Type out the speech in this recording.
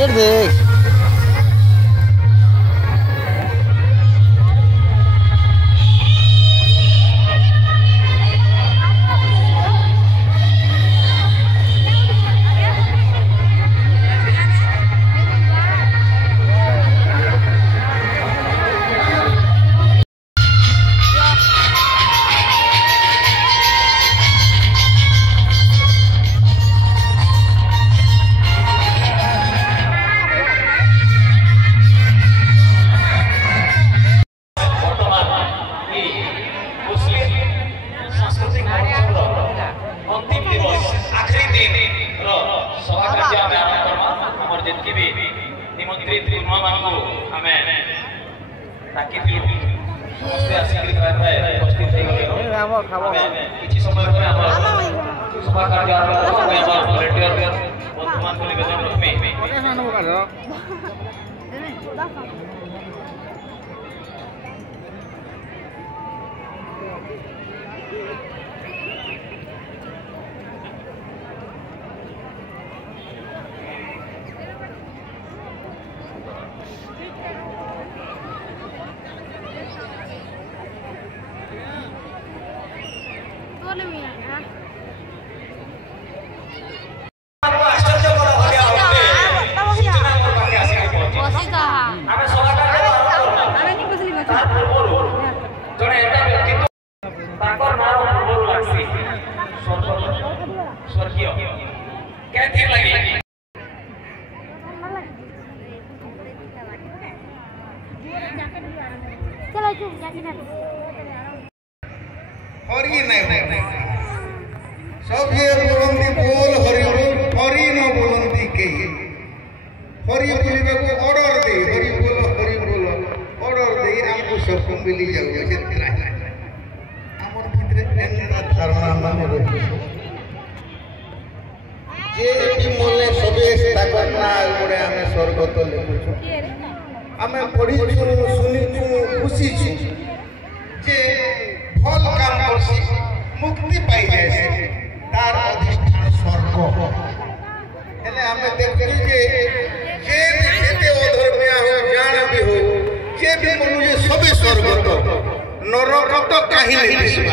पेड़ देख हरि नहीं सब ये बोलती बोल हरि बोल हरि न बोलती कही हरि बोलने को ऑर्डर दे हरि बोलो ऑर्डर दे हमको सबको मिली जाओ हमर भीतर एन्ना धारणा माने रही जे भी मोले सबे ताकना गोडे हमें स्वर्ग तो लेकुछु हमें पढ़ी सुनी खुशी छु जे फल काम करसी मुक्ति पाई जाए तार अधिष्ठान स्वर्ग हेले हमें देखली जे भी जेते अधर्मिया हो जान भी हो जे भी मनुष्य सबे स्वर्ग तो नरक तो काहे नहीं